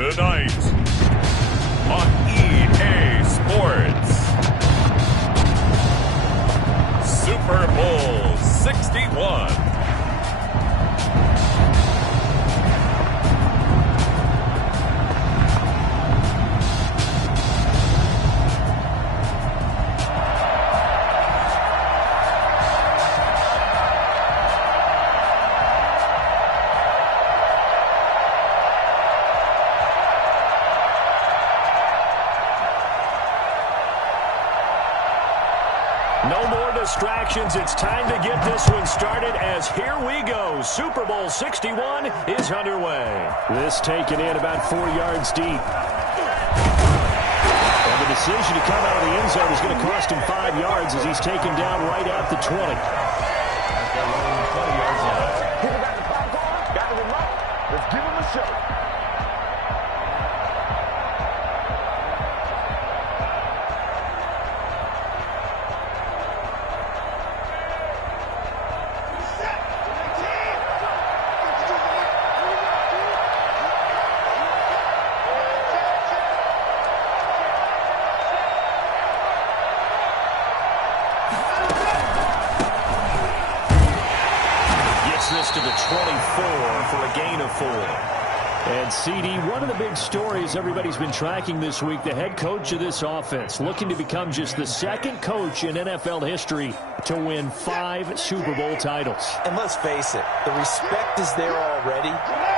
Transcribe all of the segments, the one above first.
Tonight on EA Sports, Super Bowl 61. No more distractions. It's time to get this one started as here we go. Super Bowl 61 is underway. This taken in about 4 yards deep. And the decision to come out of the end zone is going to cost him 5 yards as he's taken down right at the 20. People got the popcorn, got the remote. Let's give him a show. This to the 24 for a gain of 4. And CD, one of the big stories everybody's been tracking this week, the head coach of this offense looking to become just the second coach in NFL history to win 5 Super Bowl titles. And let's face it, the respect is there already.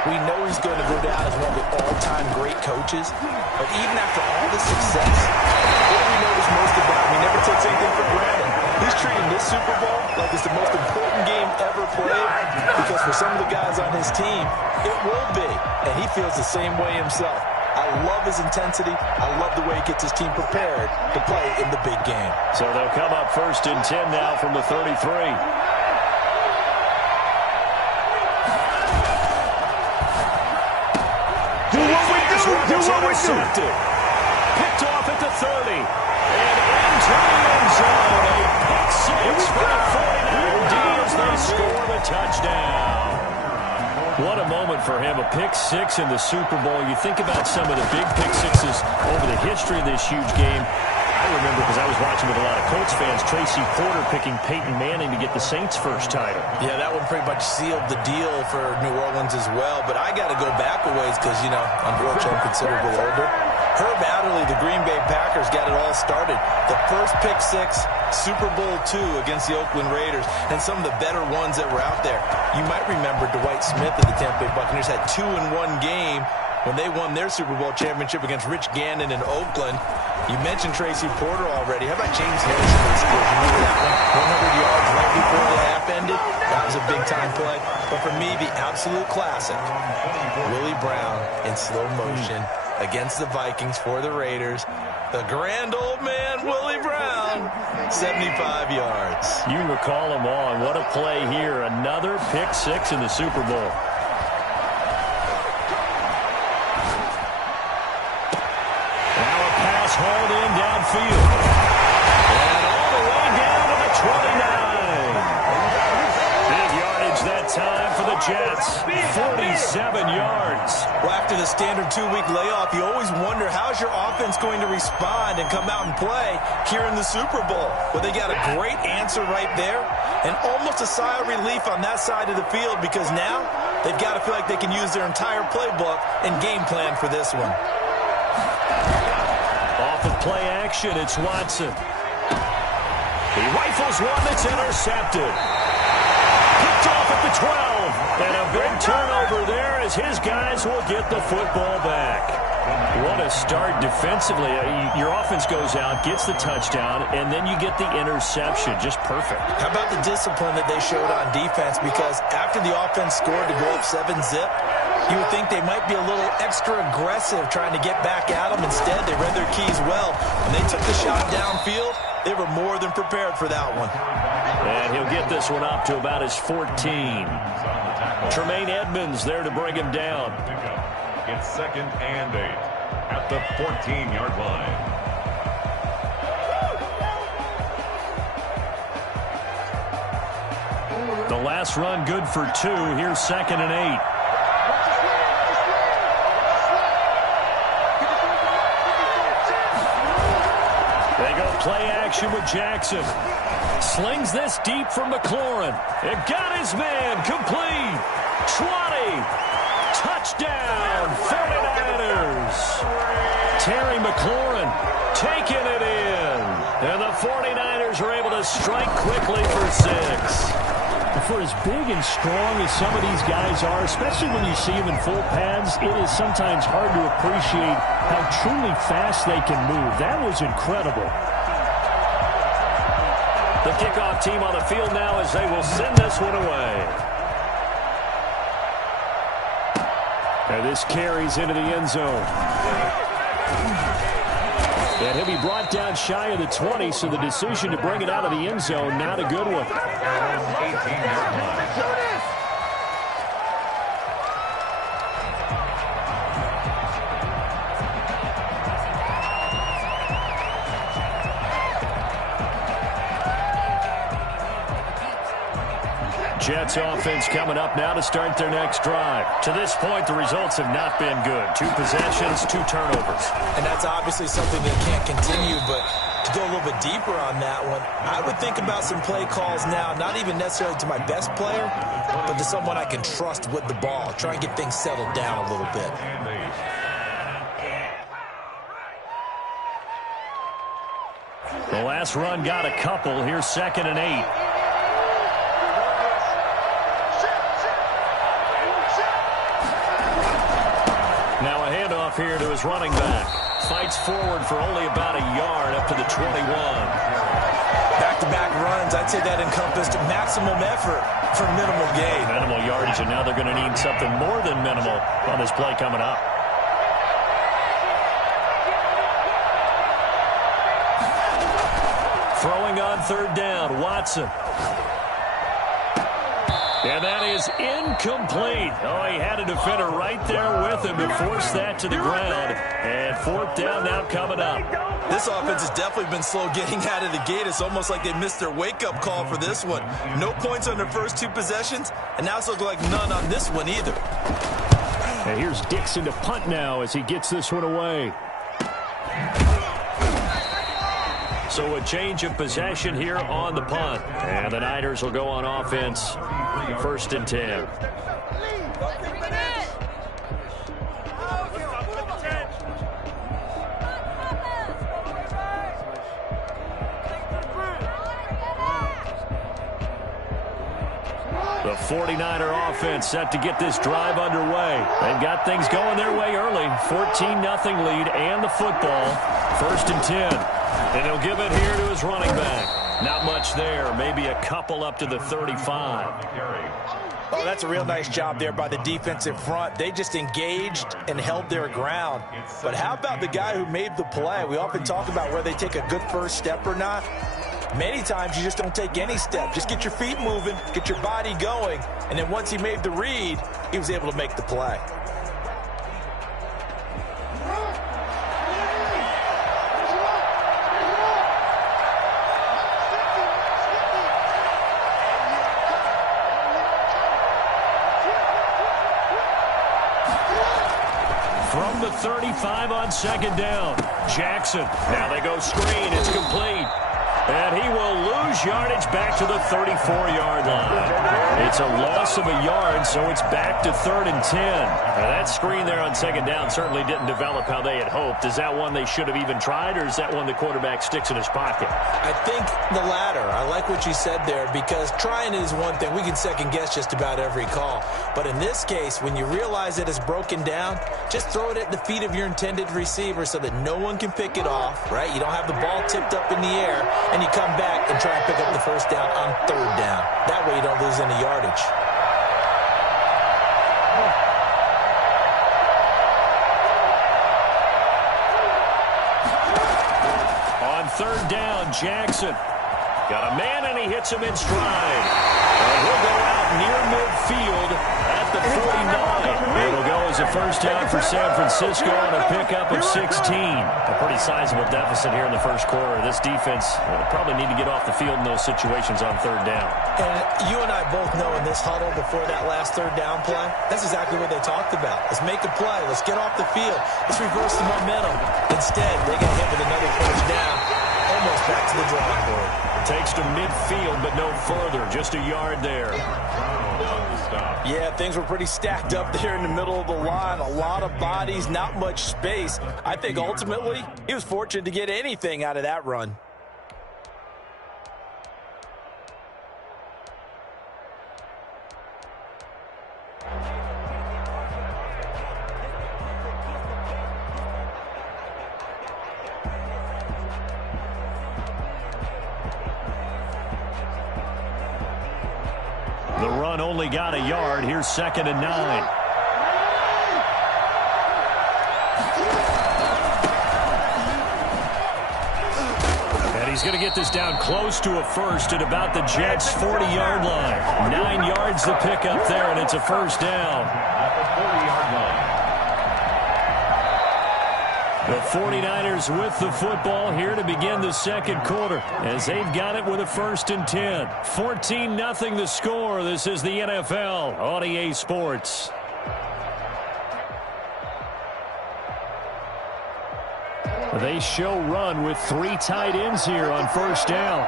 We know he's going to go down as one of the all-time great coaches. But even after all the success, what do we notice most about him? He never takes anything for granted. He's treating this Super Bowl like it's the most important game ever played, because for some of the guys on his team, it will be. And he feels the same way himself. I love his intensity. I love the way he gets his team prepared to play in the big game. So they'll come up 1st and 10 now from the 33. Do what we do. Do what we do. Picked off at the 30. And into the end zone. A pick six for the 49er D as they score the touchdown. What a moment for him. A pick six in the Super Bowl. You think about some of the big pick sixes over the history of this huge game. I remember, because I was watching with a lot of Colts fans, Tracy Porter picking Peyton Manning to get the Saints' first title. Yeah, that one pretty much sealed the deal for New Orleans as well. But I got to go back a ways because, you know, unfortunately I'm considerably older. Herb Adderley, the Green Bay Packers, got it all started. The first pick six, Super Bowl II against the Oakland Raiders, and some of the better ones that were out there. You might remember Dwight Smith of the Tampa Bay Buccaneers had 2 in one game when they won their Super Bowl championship against Rich Gannon in Oakland. You mentioned Tracy Porter already. How about James Harrison of the Steelers? Remember that one? 100 yards right before the half ended. That was a big-time play. But for me, the absolute classic, Willie Brown in slow motion against the Vikings for the Raiders. The grand old man, Willie Brown, 75 yards. You recall them all. What a play here. Another pick six in the Super Bowl. Hauled in downfield. And all the way down to the 29. Big yardage that time for the Jets. 47 yards. Well, after the standard 2-week layoff, you always wonder how's your offense going to respond and come out and play here in the Super Bowl. Well, they got a great answer right there, and almost a sigh of relief on that side of the field, because now they've got to feel like they can use their entire playbook and game plan for this one. Off of play action, it's Watson. He rifles one that's intercepted. Picked off at the 12. And a big turnover there as his guys will get the football back. What a start defensively. Your offense goes out, gets the touchdown, and then you get the interception. Just perfect. How about the discipline that they showed on defense? Because after the offense scored to go up 7-zip, you would think they might be a little extra aggressive trying to get back at them. Instead, they read their keys well. When they took the shot downfield, they were more than prepared for that one. And he'll get this one up to about his 14. Tremaine Edmonds there to bring him down. It's 2nd and 8 at the 14-yard line. The last run good for 2. Here's 2nd and 8. Play action with Jackson. Slings this deep from McLaurin. It got his man complete. 20. Touchdown, 49ers. Terry McLaurin taking it in. And the 49ers are able to strike quickly for 6. For as big and strong as some of these guys are, especially when you see them in full pads, it is sometimes hard to appreciate how truly fast they can move. That was incredible. The kickoff team on the field now as they will send this one away. And this carries into the end zone. And he'll be brought down shy of the 20, so the decision to bring it out of the end zone, not a good one. Jets offense coming up now to start their next drive. To this point, the results have not been good. 2 possessions, 2 turnovers. And that's obviously something that can't continue, but to go a little bit deeper on that one, I would think about some play calls now, not even necessarily to my best player, but to someone I can trust with the ball. Try and get things settled down a little bit. The last run got a couple. Here's 2nd and 8. Now a handoff here to his running back. Fights forward for only about a yard up to the 21. Back-to-back runs, I'd say that encompassed maximum effort for minimal gain. Minimal yardage, and now they're going to need something more than minimal on this play coming up. Throwing on 3rd down, Watson. And that is incomplete. Oh, he had a defender right there with him to force that to the ground. And 4th down now coming up. This offense has definitely been slow getting out of the gate. It's almost like they missed their wake-up call for this one. No points on their first 2 possessions, and now it's looking like none on this one either. And here's Dixon to punt now as he gets this one away. So a change of possession here on the punt. And the Niners will go on offense. 1st and 10. The 49er offense set to get this drive underway. They've got things going their way early. 14-0 lead and the football. 1st and 10. And he'll give it here to his running back. Not much there. Maybe a couple up to the 35. Oh, that's a real nice job there by the defensive front. They just engaged and held their ground. But how about the guy who made the play? We often talk about whether they take a good first step or not. Many times you just don't take any step. Just get your feet moving, get your body going, and then once he made the read, he was able to make the play. From the 35 on 2nd down, Jackson. Now they go screen. It's complete. And he will lose yardage back to the 34-yard line. It's a loss of a yard, so it's back to 3rd and 10. Now that screen there on 2nd down certainly didn't develop how they had hoped. Is that one they should have even tried, or is that one the quarterback sticks in his pocket? I think the latter. I like what you said there, because trying is one thing. We can second-guess just about every call. But in this case, when you realize that it's broken down, just throw it at the feet of your intended receiver so that no one can pick it off, right? You don't have the ball tipped up in the air, and you come back and try and pick up the 1st down on 3rd down. That way you don't lose any yardage. On 3rd down, Jackson. Got a man, and he hits him in stride. And he'll go out near midfield at the 49. It'll go as a 1st down for San Francisco on a pickup of 16. A pretty sizable deficit here in the 1st quarter. This defense will probably need to get off the field in those situations on 3rd down. And you and I both know in this huddle before that last 3rd down play, that's exactly what they talked about. Let's make a play. Let's get off the field. Let's reverse the momentum. Instead, they got hit with another 1st down. almost back to the drawing board. Takes to midfield, but no further. Just a yard there. Yeah, things were pretty stacked up there in the middle of the line. A lot of bodies, not much space. I think ultimately he was fortunate to get anything out of that run. The run only got a yard. Here's 2nd and 9. And he's going to get this down close to a first at about the Jets' 40-yard line. 9 yards to pick up there, and it's a first down. At the 40-yard line. The 49ers with the football here to begin the second quarter as they've got it with a 1st and 10. 14-0 the score. This is the NFL on EA Sports. They show run with 3 tight ends here on first down.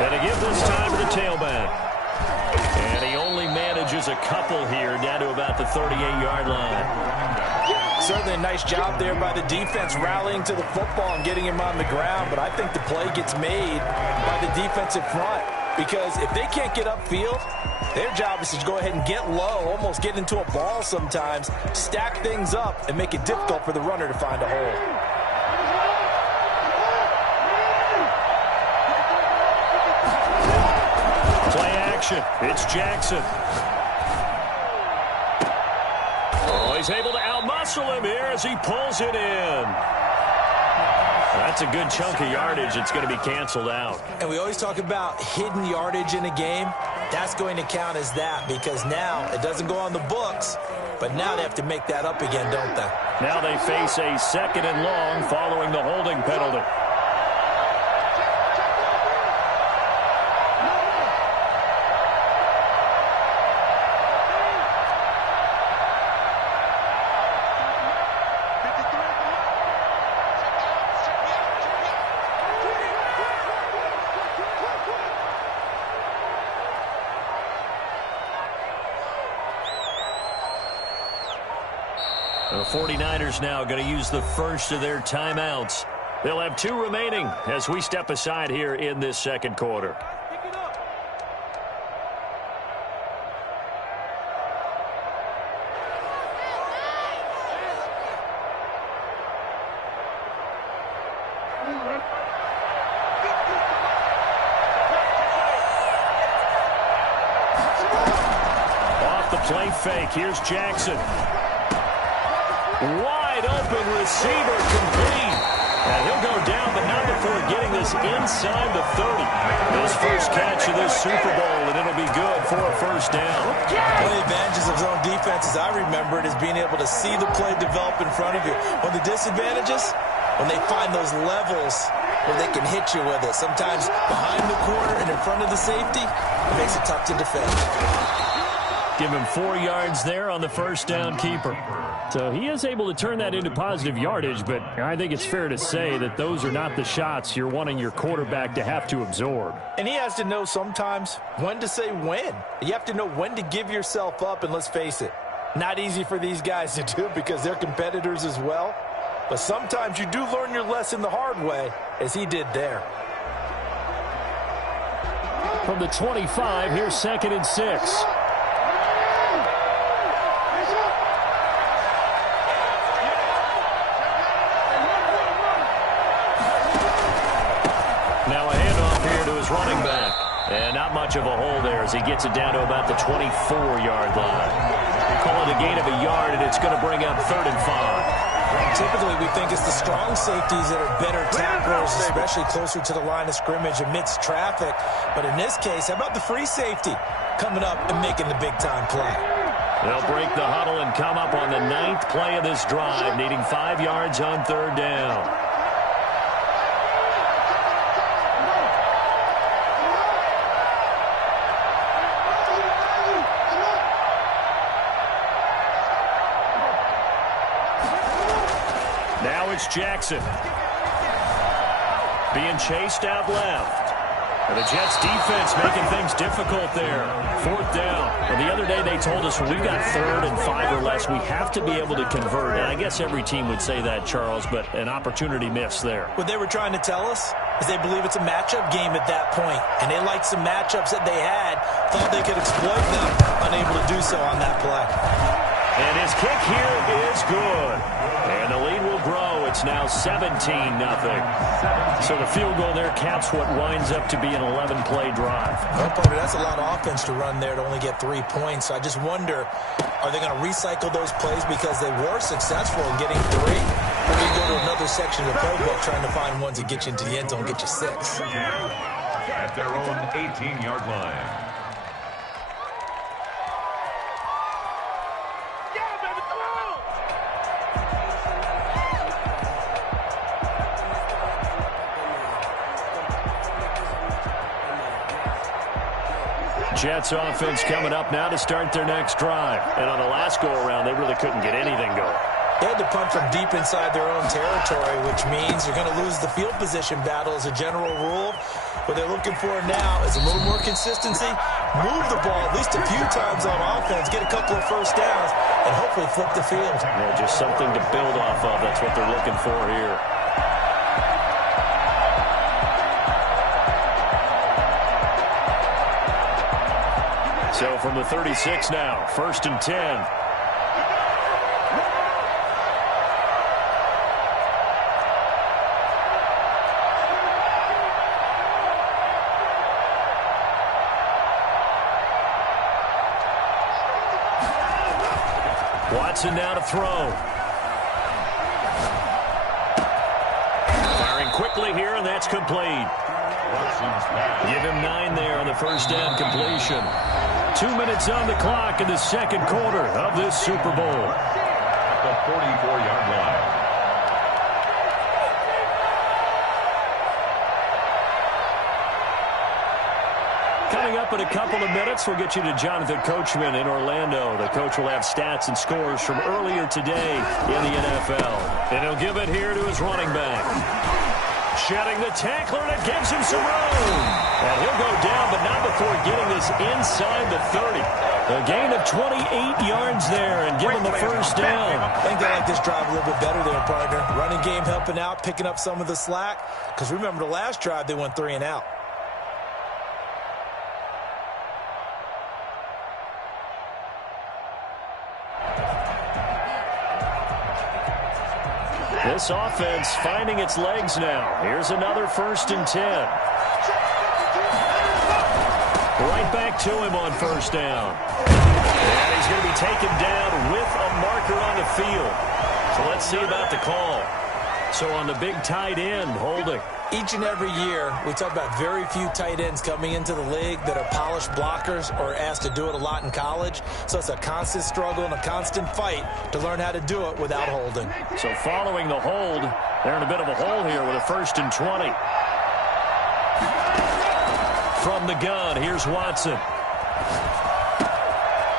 And to give this time to the tailback. And he only manages a couple here down to about the 38-yard line. Certainly a nice job there by the defense rallying to the football and getting him on the ground, but I think the play gets made by the defensive front because if they can't get upfield, their job is to go ahead and get low, almost get into a ball sometimes, stack things up, and make it difficult for the runner to find a hole. It's Jackson. Oh, he's able to outmuscle him here as he pulls it in. That's a good chunk of yardage. It's going to be canceled out. And we always talk about hidden yardage in a game. That's going to count as that because now it doesn't go on the books, but now they have to make that up again, don't they? Now they face a 2nd and long following the holding penalty. The 49ers now going to use the first of their timeouts. They'll have 2 remaining as we step aside here in this second quarter. Off the play fake, here's Jackson. Wide open receiver complete. And he'll go down, but not before getting this inside the 30. His first catch of this Super Bowl, and it'll be good for a first down. One of the advantages of zone defense, as I remember it, is being able to see the play develop in front of you. One of the disadvantages, when they find those levels where they can hit you with it. Sometimes behind the corner and in front of the safety, it makes it tough to defend. Give him 4 yards there on the first down keeper. So he is able to turn that into positive yardage, but I think it's fair to say that those are not the shots you're wanting your quarterback to have to absorb. And he has to know sometimes when to say when. You have to know when to give yourself up, and let's face it, not easy for these guys to do because they're competitors as well. But sometimes you do learn your lesson the hard way, as he did there. From the 25, here's 2nd and 6. Now a handoff here to his running back. And not much of a hole there as he gets it down to about the 24-yard line. Call it a gain of a yard, and it's going to bring up 3rd and 5. Typically, we think it's the strong safeties that are better tacklers, especially closer to the line of scrimmage amidst traffic. But in this case, how about the free safety coming up and making the big-time play? They'll break the huddle and come up on the 9th play of this drive, needing 5 yards on 3rd down. Now it's Jackson. Being chased out left. And the Jets defense making things difficult there. 4th down. Well, the other day they told us when we've got 3rd and 5 or less, we have to be able to convert. And I guess every team would say that, Charles, but an opportunity missed there. What they were trying to tell us is they believe it's a matchup game at that point. And they liked some matchups that they had, thought they could exploit them, unable to do so on that play. And his kick here is good. And the lead will grow. It's now 17-0. So the field goal there caps what winds up to be an 11-play drive. Well, partner, that's a lot of offense to run there to only get 3 points. So I just wonder, are they going to recycle those plays because they were successful in getting 3? Or do you go to another section of the playbook trying to find ones that get you into the end zone and get you 6? At their own 18-yard line. Jets offense coming up now to start their next drive. And on the last go-around, they really couldn't get anything going. They had to punt from deep inside their own territory, which means you're going to lose the field position battle as a general rule. What they're looking for now is a little more consistency, move the ball at least a few times on offense, get a couple of first downs, and hopefully flip the field. Yeah, just something to build off of. That's what they're looking for here. So from the 36 now, 1st and 10. Watson now to throw. Firing quickly here, and that's complete. Give him 9 there on the first down completion. 2 minutes on the clock in the second quarter of this Super Bowl. At the 44-yard line. Coming up in a couple of minutes, we'll get you to Jonathan Coachman in Orlando. The coach will have stats and scores from earlier today in the NFL. And he'll give it here to his running back. Shedding the tackler, and it gives him some room. And he'll go down, but not before getting this inside the 30. A gain of 28 yards there and give him the first down. I think they like this drive a little bit better there, partner. Running game helping out, picking up some of the slack. Because remember, the last drive, they went 3 and out. This offense finding its legs now. Here's another 1st and 10. Right back to him on first down. And he's going to be taken down with a marker on the field. So let's see about the call. So on the big tight end, holding. Each and every year, we talk about very few tight ends coming into the league that are polished blockers or asked to do it a lot in college. So it's a constant struggle and a constant fight to learn how to do it without holding. So following the hold, they're in a bit of a hole here with a 1st and 20. From the gun, here's Watson.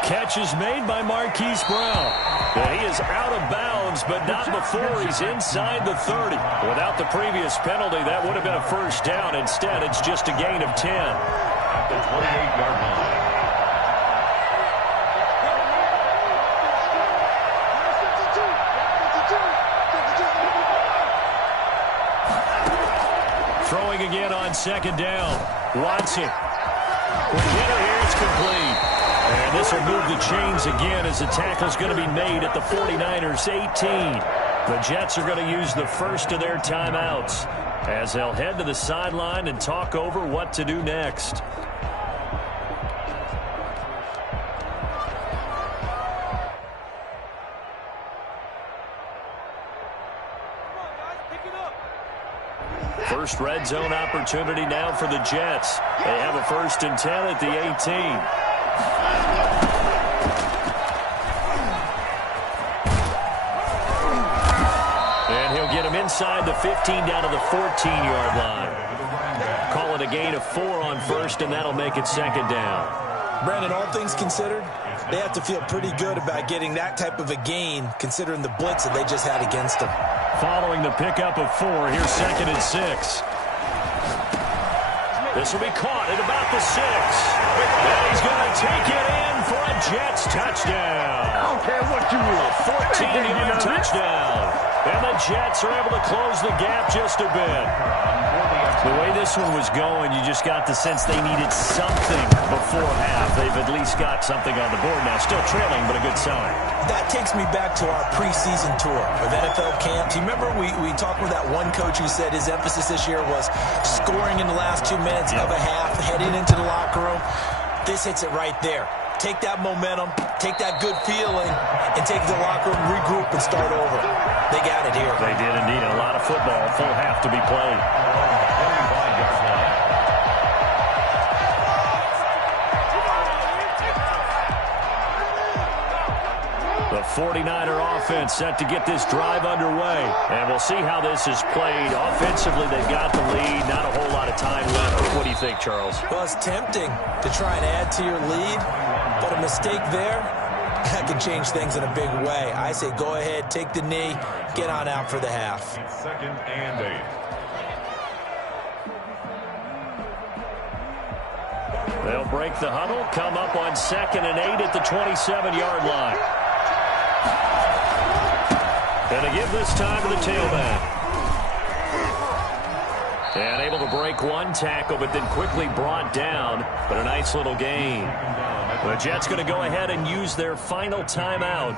Catch is made by Marquise Brown. And he is out of bounds, but not before he's inside the 30. Without the previous penalty, that would have been a first down. Instead, it's just a gain of 10. At the 28-yard line. Throwing again on second down. Watson. Winner here, it's complete. And this will move the chains again as the tackle's going to be made at the 49ers 18. The Jets are going to use the first of their timeouts as they'll head to the sideline and talk over what to do next. First red zone opportunity now for the Jets. They have a 1st and 10 at the 18. And he'll get him inside the 15 down to the 14-yard line. Call it a gain of 4 on first, and that'll make it second down. Brandon, all things considered, they have to feel pretty good about getting that type of a gain, considering the blitz that they just had against them. Following the pickup of 4, here's 2nd and 6. This will be caught at about the 6. And he's going to take it in for a Jets touchdown. I don't care what you A 14-yard touchdown. And the Jets are able to close the gap just a bit. The way this one was going, you just got the sense they needed something before half. They've at least got something on the board now. Still trailing, but a good sign. That takes me back to our preseason tour of NFL camps. You remember we talked with that one coach who said his emphasis this year was scoring in the last 2 minutes of a half, heading into the locker room. This hits it right there. Take that momentum, take that good feeling, and take the locker room, regroup, and start over. They got it here. They did indeed. A lot of football, full half to be played. The 49er offense set to get this drive underway. And we'll see how this is played. Offensively, they've got the lead. Not a whole lot of time left. What do you think, Charles? Well, it's tempting to try and add to your lead, but a mistake there, that can change things in a big way. I say go ahead, take the knee, get on out for the half. 2nd and 8. They'll break the huddle, come up on 2nd and 8 at the 27-yard line. And they give this time to the tailback. And able to break one tackle, but then quickly brought down. But a nice little gain. The Jets going to go ahead and use their final timeout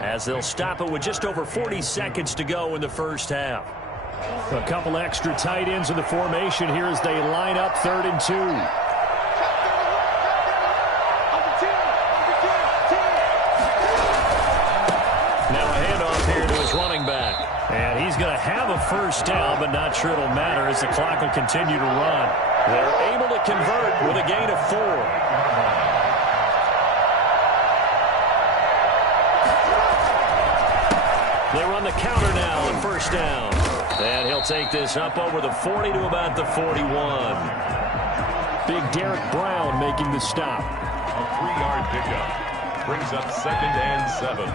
as they'll stop it with just over 40 seconds to go in the first half. A couple extra tight ends in the formation here as they line up 3rd and 2. Running back. And he's going to have a first down, but not sure it'll matter as the clock will continue to run. They're able to convert with a gain of 4. They run the counter now on first down. And he'll take this up over the 40 to about the 41. Big Derek Brown making the stop. A 3-yard pickup brings up 2nd and 7.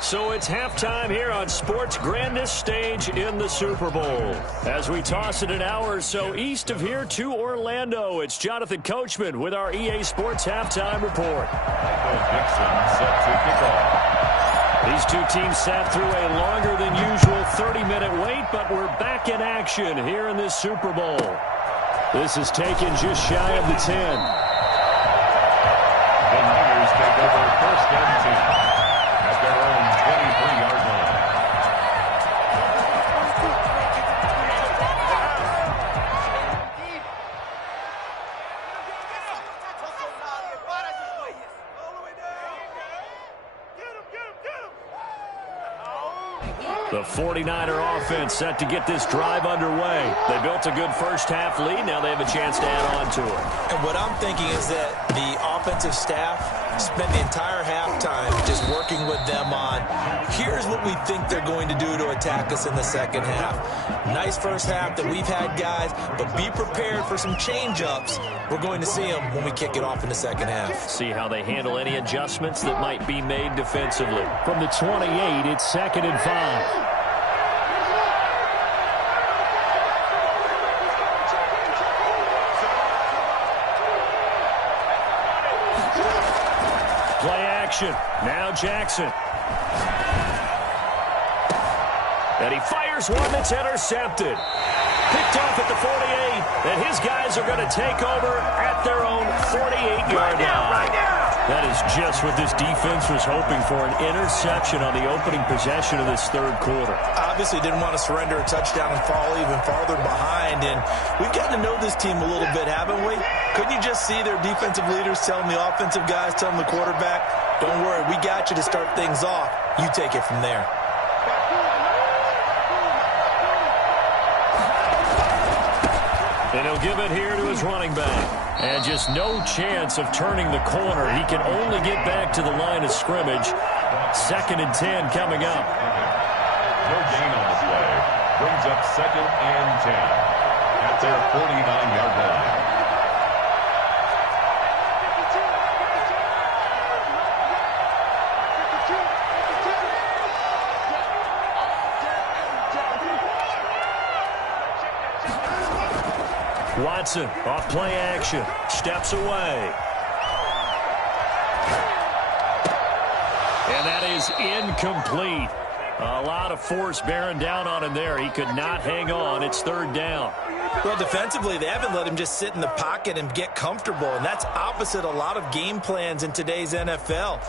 So it's halftime here on sports' grandest stage in the Super Bowl. As we toss it an hour or so east of here to Orlando, it's Jonathan Coachman with our EA Sports Halftime Report. Michael Dixon set to kick off. These two teams sat through a longer than usual 30-minute wait, but we're back in action here in this Super Bowl. This is taken just shy of the 10. The Niners take over 1st and 10. At their own 23-yard line. The 49er offense set to get this drive underway. They built a good first half lead. Now they have a chance to add on to it. And what I'm thinking is that the offensive staff spent the entire halftime just working with them on, here's what we think they're going to do to attack us in the second half. Nice first half that we've had, guys, but be prepared for some change-ups. We're going to see them when we kick it off in the second half. See how they handle any adjustments that might be made defensively. From the 28, it's 2nd and 5. Play action. Now Jackson. And he fires one that's intercepted. Picked off at the 48, and his guys are going to take over at their own 48-yard line. That is just what this defense was hoping for, an interception on the opening possession of this third quarter. Obviously didn't want to surrender a touchdown and fall even farther behind, and we've gotten to know this team a little bit, haven't we? Couldn't you just see their defensive leaders telling the offensive guys, telling the quarterback, don't worry, we got you to start things off. You take it from there. And he'll give it here to his running back. And just no chance of turning the corner. He can only get back to the line of scrimmage. 2nd and 10 coming up. No gain on the play. brings up 2nd and 10 at their 49-yard line. Watson off play action. Steps away. And that is incomplete. A lot of force bearing down on him there. He could not hang on. It's 3rd down. Well, defensively, they haven't let him just sit in the pocket and get comfortable, and that's opposite a lot of game plans in today's NFL.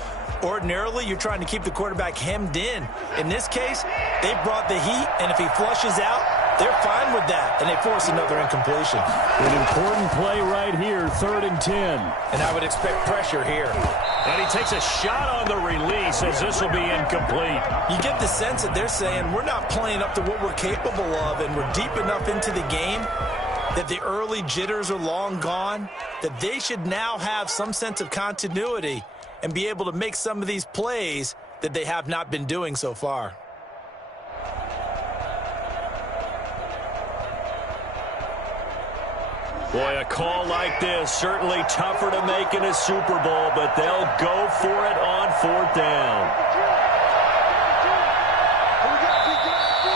Ordinarily, you're trying to keep the quarterback hemmed in. In this case, they brought the heat, and if he flushes out, they're fine with that, and they force another incompletion. An important play right here, 3rd and 10. And I would expect pressure here. And he takes a shot on the release as this will be incomplete. You get the sense that they're saying we're not playing up to what we're capable of, and we're deep enough into the game that the early jitters are long gone, that they should now have some sense of continuity and be able to make some of these plays that they have not been doing so far. Boy, a call like this, certainly tougher to make in a Super Bowl, but they'll go for it on 4th down.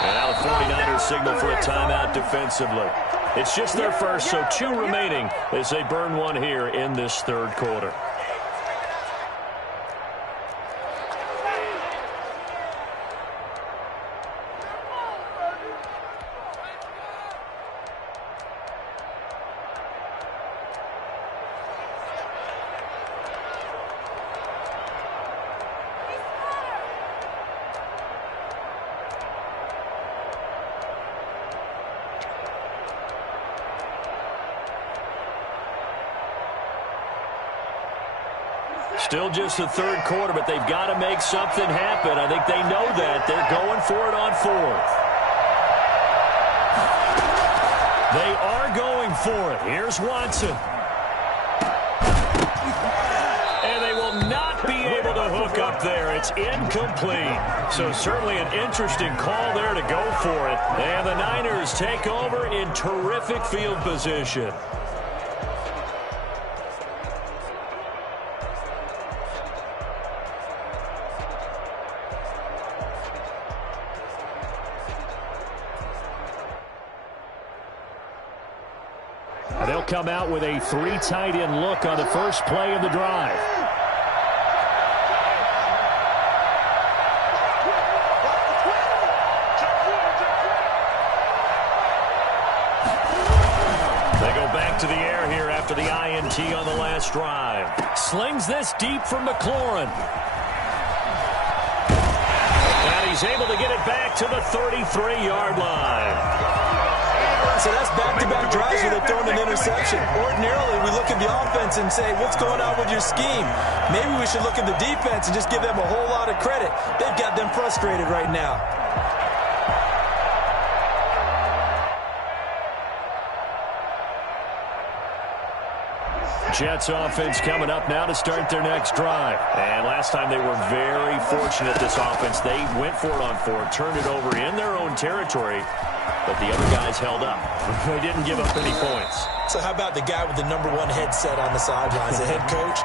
And now the 49ers signal for a timeout defensively. It's just their first, so 2 remaining as they burn one here in this 3rd quarter. Still just the 3rd quarter, but they've got to make something happen. I think they know that. They're going for it on 4th. They are going for it. Here's Watson. And they will not be able to hook up there. It's incomplete. So certainly an interesting call there to go for it. And the Niners take over in terrific field position. They'll come out with a 3 tight end look on the first play of the drive. They go back to the air here after the INT on the last drive. Slings this deep from McLaurin. And he's able to get it back to the 33-yard line. So that's back-to-back drives where they're throwing an interception. Ordinarily, we look at the offense and say, what's going on with your scheme? Maybe we should look at the defense and just give them a whole lot of credit. They've got them frustrated right now. Jets offense coming up now to start their next drive. And last time they were very fortunate, this offense. They went for it on 4, turned it over in their own territory, but the other guys held up. They didn't give up any points. So how about the guy with the #1 headset on the sidelines, the head coach?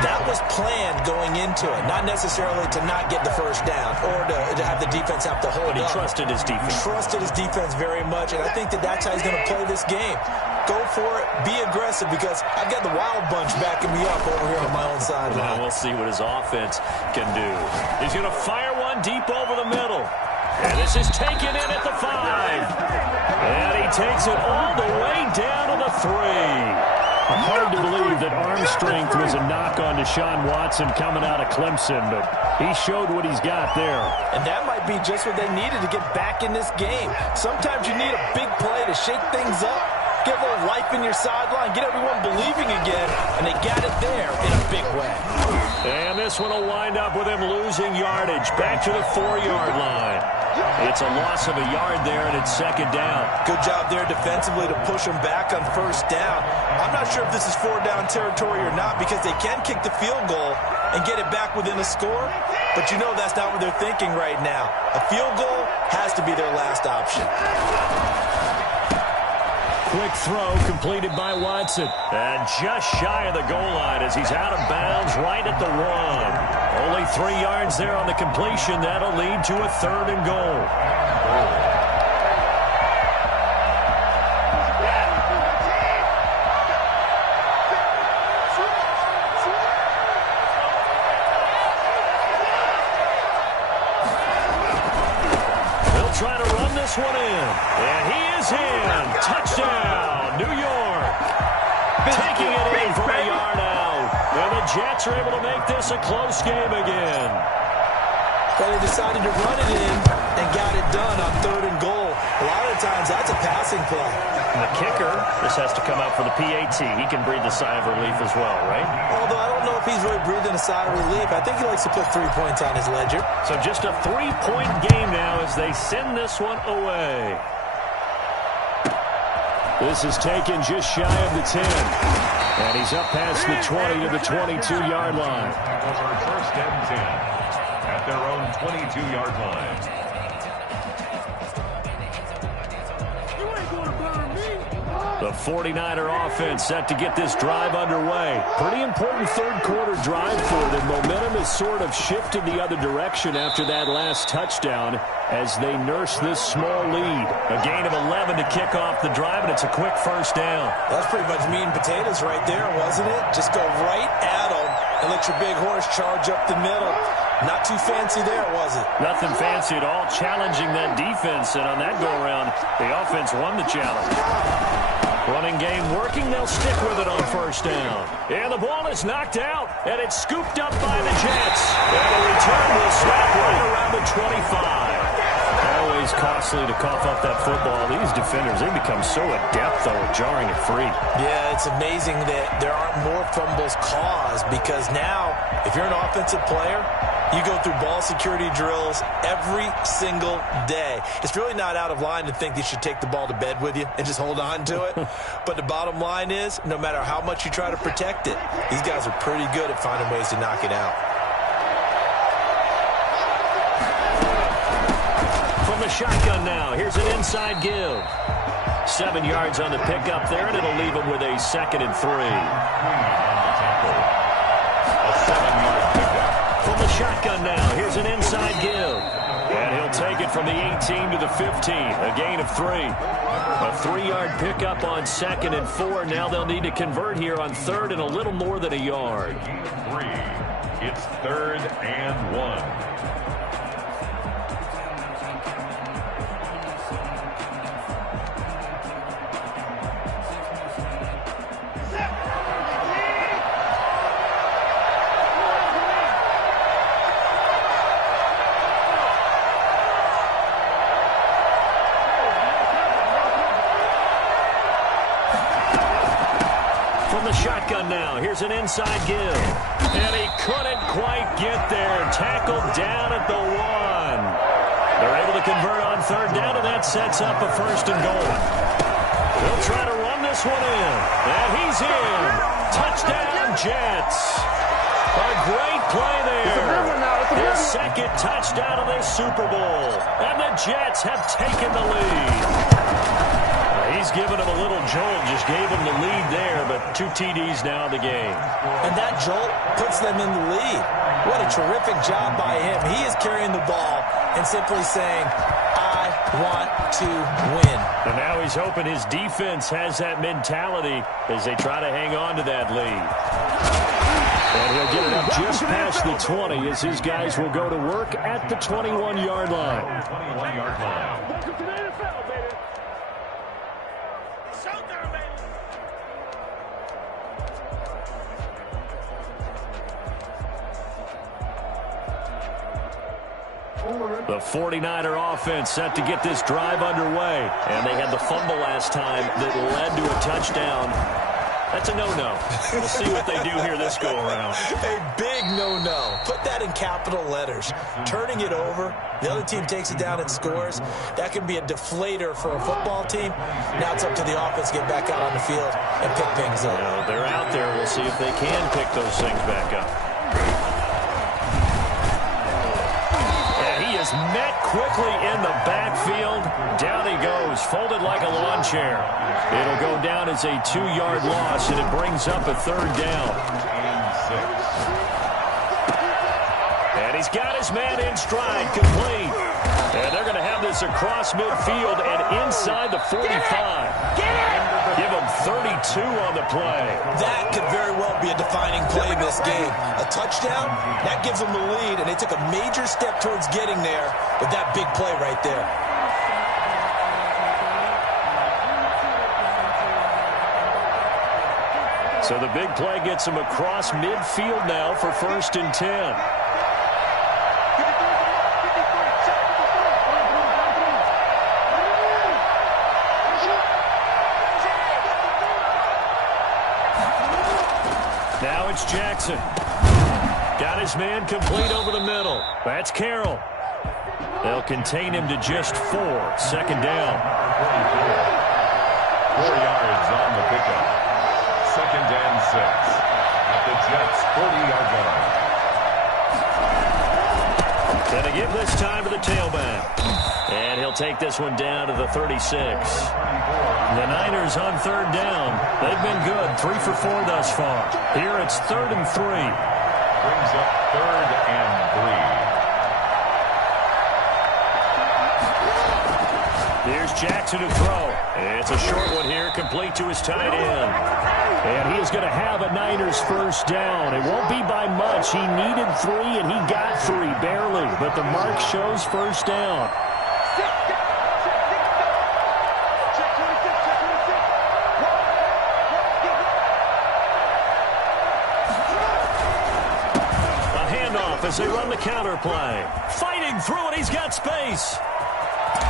That was planned going into it, not necessarily to not get the first down or to have the defense have to hold up. But he trusted his defense. Trusted his defense very much, and I think that that's how he's going to play this game. Go for it, be aggressive, because I've got the wild bunch backing me up over here on my own sideline. Now we'll see what his offense can do. He's going to fire one deep over the middle. And this is taken in at the 5. And he takes it all the way down to the 3. Hard to believe that arm strength was a knock on Deshaun Watson coming out of Clemson, but he showed what he's got there. And that might be just what they needed to get back in this game. Sometimes you need a big play to shake things up, get a little life in your sideline, get everyone believing again, and they got it there in a big way. And this one will wind up with him losing yardage back to the 4-yard line. It's a loss of a yard there, and it's 2nd down. Good job there defensively to push them back on 1st down. I'm not sure if this is 4-down territory or not, because they can kick the field goal and get it back within a score, but you know that's not what they're thinking right now. A field goal has to be their last option. Quick throw completed by Watson. And just shy of the goal line as he's out of bounds right at the 1. Only 3 yards there on the completion. That'll lead to a 3rd and goal. Trying to run this one in. And he is in. Touchdown, New York. Taking it in from a yard out. And the Jets are able to make this a close game again. Well, they decided to run it in and got it done on 3rd and goal. A lot of times, that's a passing play. And the kicker, this has to come out for the PAT. He can breathe a sigh of relief as well, right? Although I don't know if he's really breathing a sigh of relief. I think he likes to put 3 points on his ledger. So just a 3-point game now as they send this one away. This is taken just shy of the 10. And he's up past the 20 to the 22-yard line. Over 1st and 10 at their own 22-yard line. The 49er offense set to get this drive underway. Pretty important 3rd quarter drive for them. Momentum has sort of shifted the other direction after that last touchdown as they nurse this small lead. A gain of 11 to kick off the drive, and it's a quick 1st down. That's pretty much meat and potatoes right there, wasn't it? Just go right at them and let your big horse charge up the middle. Not too fancy there, was it? Nothing fancy at all, challenging that defense, and on that go-around, the offense won the challenge. Running game working, they'll stick with it on 1st down. And the ball is knocked out, and it's scooped up by the Jets. And the return will snap right around the 25. Always costly to cough up that football. These defenders, they become so adept, though, at jarring it free. Yeah, it's amazing that there aren't more fumbles caused because now, if you're an offensive player, you go through ball security drills every single day. It's really not out of line to think you should take the ball to bed with you and just hold on to it. But the bottom line is, no matter how much you try to protect it, these guys are pretty good at finding ways to knock it out. From the shotgun now, here's an inside give. 7 yards on the pickup there, and it'll leave him with a 2nd and 3. A 7-yard pickup. From the shotgun now, here's an inside give. And he'll take it from the 18 to the 15, a gain of 3. A 3-yard pickup on 2nd and 4. Now they'll need to convert here on 3rd and a little more than a yard. 3. It's 3rd and 1. Shotgun now. Here's an inside give. And he couldn't quite get there. Tackled down at the 1. They're able to convert on 3rd down, and that sets up a 1st and goal. They'll try to run this one in. And he's in. Touchdown, Jets. A great play there. His 2nd touchdown of this Super Bowl. And the Jets have taken the lead. He's given him a little jolt, just gave him the lead there, but 2 TDs now in the game. And that jolt puts them in the lead. What a terrific job by him. He is carrying the ball and simply saying, I want to win. And now he's hoping his defense has that mentality as they try to hang on to that lead. And he'll get it up just past the 20 as his guys will go to work at the 21-yard line. 21-yard line. The 49er offense set to get this drive underway. And they had the fumble last time that led to a touchdown. That's a no-no. We'll see what they do here this go-around. A big no-no. Put that in capital letters. Turning it over, the other team takes it down and scores. That can be a deflator for a football team. Now it's up to the offense to get back out on the field and pick things up. Well, they're out there. We'll see if they can pick those things back up. is met quickly in the backfield. Down he goes, folded like a lawn chair. It'll go down as a 2-yard loss, and it brings up a 3rd down. And he's got his man in stride, complete. And they're going to have this across midfield and inside the 45. Give him 32 on the play. That could very well be a defining play in this game. A touchdown, that gives them the lead, and they took a major step towards getting there with that big play right there. So the big play gets him across midfield now for 1st and 10. Now it's Jackson. Got his man complete over the middle. That's Carroll. They'll contain him to just 4. 2nd down. 4 yards on the pickup. 2nd and 6. At the Jets' 40-yard line. Gonna give this time to the tailback. And he'll take this one down to the 36. The Niners on 3rd down. They've been good. 3 for 4 thus far. Here it's 3rd and 3. Brings up 3rd and 3. Here's Jackson to throw. It's a short one here, complete to his tight end. And he is going to have a Niners 1st down. It won't be by much. He needed 3, and he got 3, barely. But the mark shows 1st down. As they run the counter play. Fighting through it, he's got space.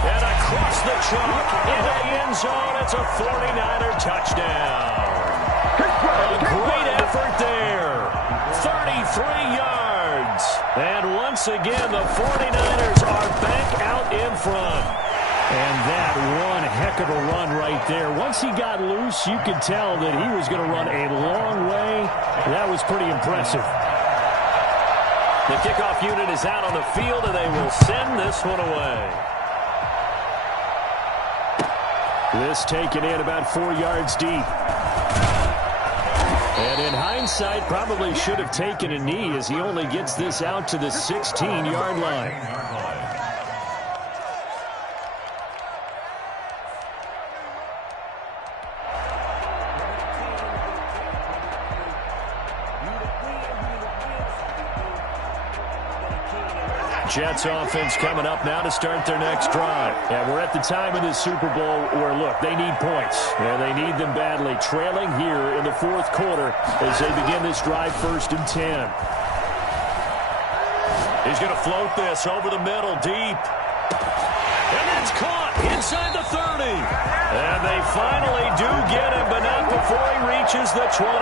And across the chalk into the end zone, it's a 49er touchdown. A great effort there. 33 yards. And once again, the 49ers are back out in front. And that one heck of a run right there. Once he got loose, you could tell that he was going to run a long way. That was pretty impressive. The kickoff unit is out on the field, and they will send this one away. This taken in about 4 yards deep. And in hindsight, probably should have taken a knee as he only gets this out to the 16-yard line. Jets offense coming up now to start their next drive. And we're at the time of this Super Bowl where, look, they need points. And they need them badly. Trailing here in the 4th quarter as they begin this drive 1st and 10. He's going to float this over the middle deep. And that's caught inside the 30. And they finally do get him, but not before he reaches the 27.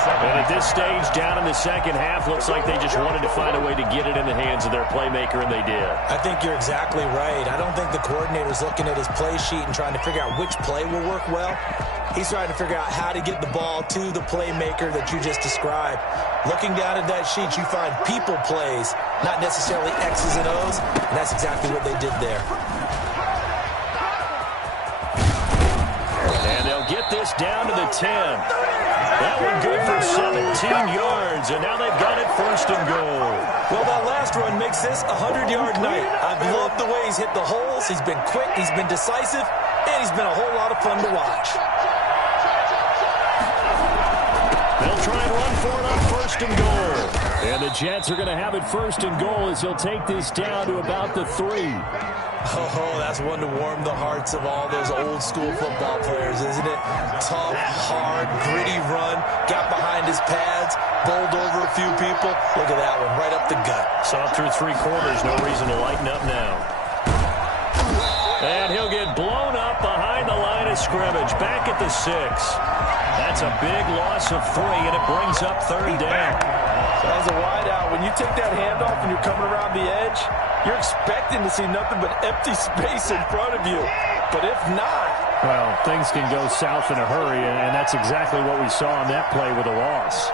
And at this stage, down in the 2nd half, looks like they just wanted to find a way to get it in the hands of their playmaker, and they did. I think you're exactly right. I don't think the coordinator's looking at his play sheet and trying to figure out which play will work well. He's trying to figure out how to get the ball to the playmaker that you just described. Looking down at that sheet, you find people plays, not necessarily X's and O's, and that's exactly what they did there. And they'll get this down to the 10. That one good for 17 yards, and now they've got it 1st and goal. Well, that last run makes this a 100-yard night. I've loved the way he's hit the holes. He's been quick, he's been decisive, and he's been a whole lot of fun to watch. They'll try and run for it on 1st and goal. And the Jets are going to have it 1st and goal as he'll take this down to about the 3. Oh, that's one to warm the hearts of all those old-school football players, isn't it? Tough, hard, gritty run, got behind his pads, bowled over a few people. Look at that one, right up the gut. Saw through 3 quarters, no reason to lighten up now. And he'll get blown up behind the line of scrimmage, back at the 6. That's a big loss of 3, and it brings up 3rd down. As a wideout, when you take that handoff and you're coming around the edge, you're expecting to see nothing but empty space in front of you. But if not... Well, things can go south in a hurry, and that's exactly what we saw on that play with a loss.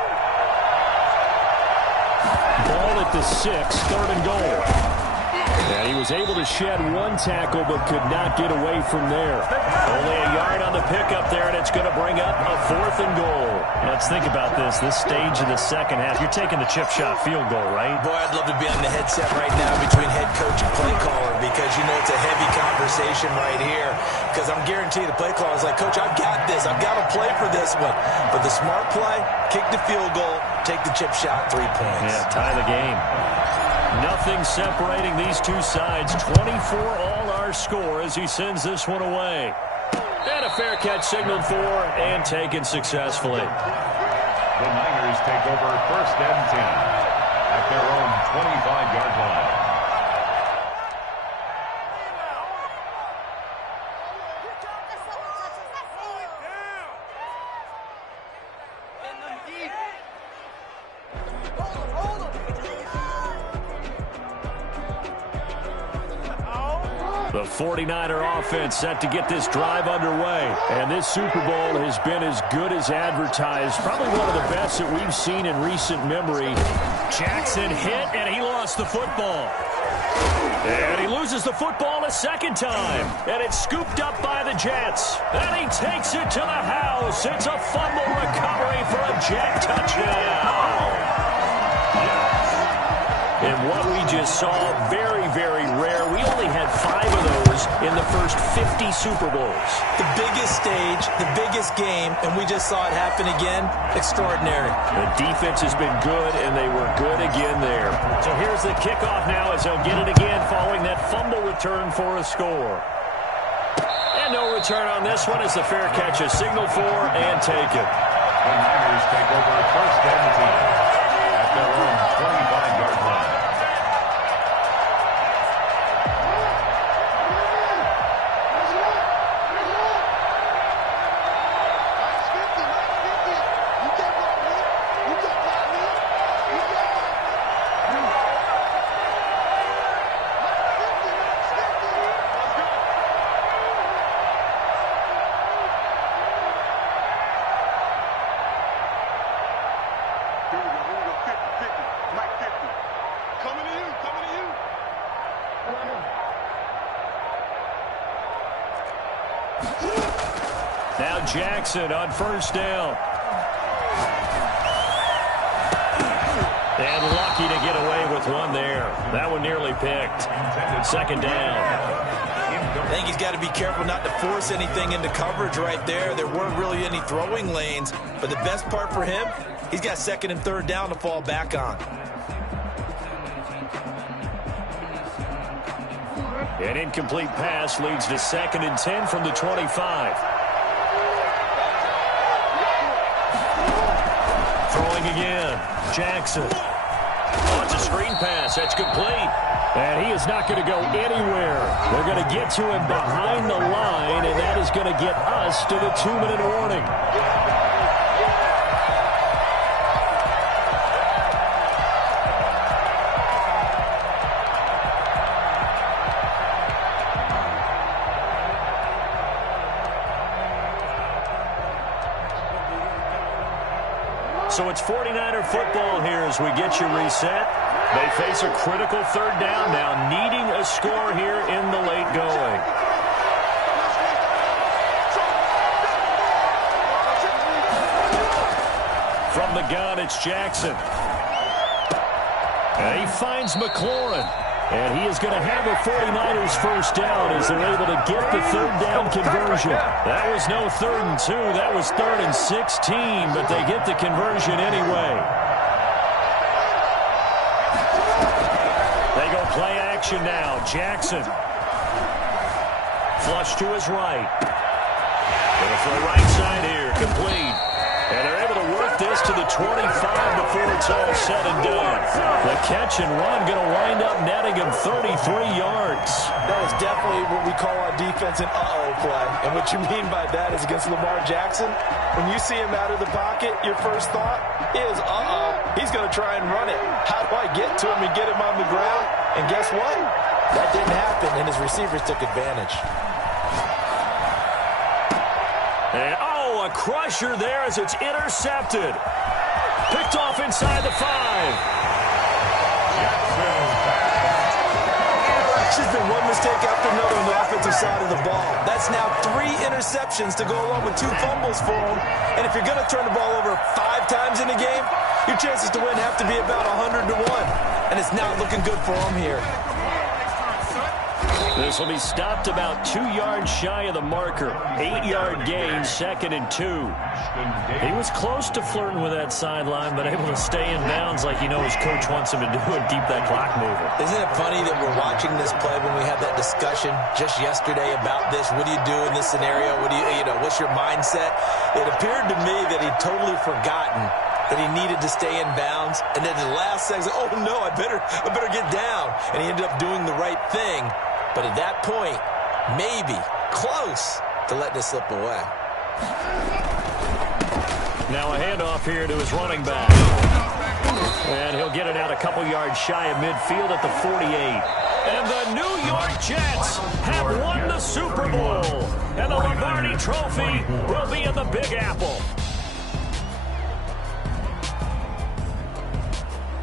Ball at the 6, 3rd and goal. And he was able to shed one tackle but could not get away from there. Only a yard on the pickup there, and it's going to bring up a 4th and goal. Let's think about this stage of the second half. You're taking the chip shot field goal, right? Boy, I'd love to be on the headset right now between head coach and play caller because you know it's a heavy conversation right here because I'm guaranteed the play caller is like, Coach, I've got this. I've got to play for this one. But the smart play, kick the field goal, take the chip shot, 3 points. Yeah, tie the game. Nothing separating these two sides. 24 all our score as he sends this one away. And a fair catch signaled for and taken successfully. The Niners take over 1st and 10 at their own 25-yard line. The 49er offense set to get this drive underway. And this Super Bowl has been as good as advertised. Probably one of the best that we've seen in recent memory. Jackson hit, and he lost the football. And he loses the football a second time. And it's scooped up by the Jets. And he takes it to the house. It's a fumble recovery for a Jet touchdown. And what we just saw, very, very rare. We only had 5 of those in the first 50 Super Bowls. The biggest stage, the biggest game, and we just saw it happen again. Extraordinary. The defense has been good, and they were good again there. So here's the kickoff now as they'll get it again following that fumble return for a score. And no return on this one as the fair catch is signaled for and taken. The Niners take over 1st and 10 at their own 25-yard line. Now Jackson on 1st down. And lucky to get away with one there. That one nearly picked. 2nd down. I think he's got to be careful not to force anything into coverage right there. There weren't really any throwing lanes. But the best part for him, he's got 2nd and 3rd down to fall back on. An incomplete pass leads to 2nd and 10 from the 25. Throwing again. Jackson. Oh, it's a screen pass. That's complete. And he is not going to go anywhere. They're going to get to him behind the line, and that is going to get us to the 2-minute warning. So it's 49er football here as we get you reset. They face a critical 3rd down now, needing a score here in the late going. From the gun, it's Jackson. And he finds McLaurin. And he is going to have a 49ers 1st down as they're able to get the 3rd down conversion. That was no 3rd and 2. That was 3rd and 16, but they get the conversion anyway. They go play action now. Jackson. Flush to his right. Going for the right side here. Complete. And they're able to work this to the 25 before it's all said and done. The catch and run going to wind up netting him 33 yards. That was definitely what we call on defense an uh-oh play. And what you mean by that is against Lamar Jackson, when you see him out of the pocket, your first thought is, he's going to try and run it. How do I get to him and get him on the ground? And guess what? That didn't happen, and his receivers took advantage. And, a crusher there as it's intercepted. Picked off inside the 5. It's just been one mistake after another on the offensive side of the ball. That's now 3 interceptions to go along with 2 fumbles for him. And if you're going to turn the ball over 5 times in a game, your chances to win have to be about 100 to 1. And it's not looking good for him here. This will be stopped about 2 yards shy of the marker. 8-yard gain, 2nd and 2. He was close to flirting with that sideline, but able to stay in bounds like you know his coach wants him to do and keep that clock moving. Isn't it funny that we're watching this play when we had that discussion just yesterday about this? What do you do in this scenario? What do you know, what's your mindset? It appeared to me that he'd totally forgotten that he needed to stay in bounds, and then the last second, oh no, I better get down. And he ended up doing the right thing. But at that point, maybe close to letting it slip away. Now a handoff here to his running back. And he'll get it out a couple yards shy of midfield at the 48. And the New York Jets have won the Super Bowl. And the Lombardi Trophy will be in the Big Apple.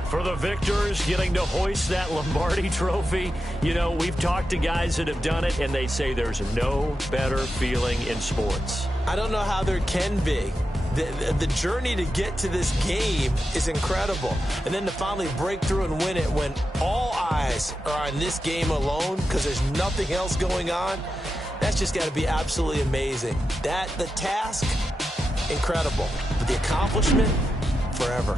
For the victors getting to hoist that Lombardi Trophy, you know, we've talked to guys that have done it, and they say there's no better feeling in sports. I don't know how there can be. The journey to get to this game is incredible. And then to finally break through and win it when all eyes are on this game alone because there's nothing else going on, that's just got to be absolutely amazing. The task, incredible. But the accomplishment, forever.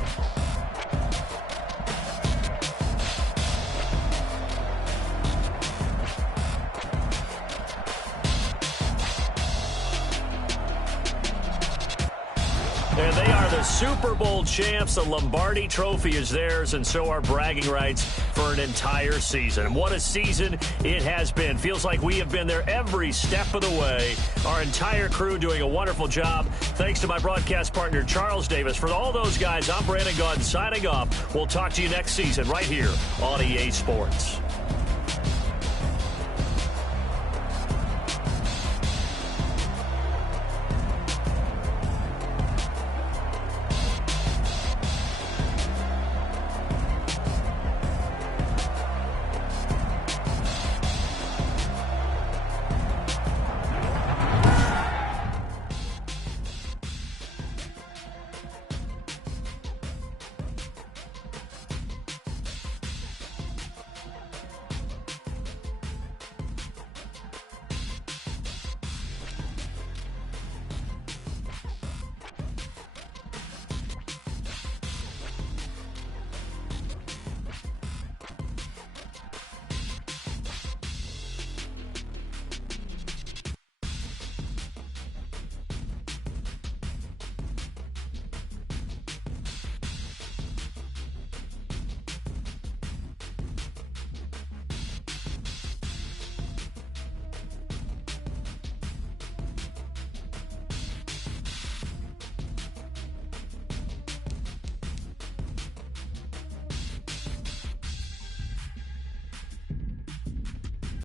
And they are the Super Bowl champs. The Lombardi Trophy is theirs, and so are bragging rights for an entire season. And what a season it has been. Feels like we have been there every step of the way. Our entire crew doing a wonderful job. Thanks to my broadcast partner, Charles Davis. For all those guys, I'm Brandon Gaudin signing off. We'll talk to you next season right here on EA Sports.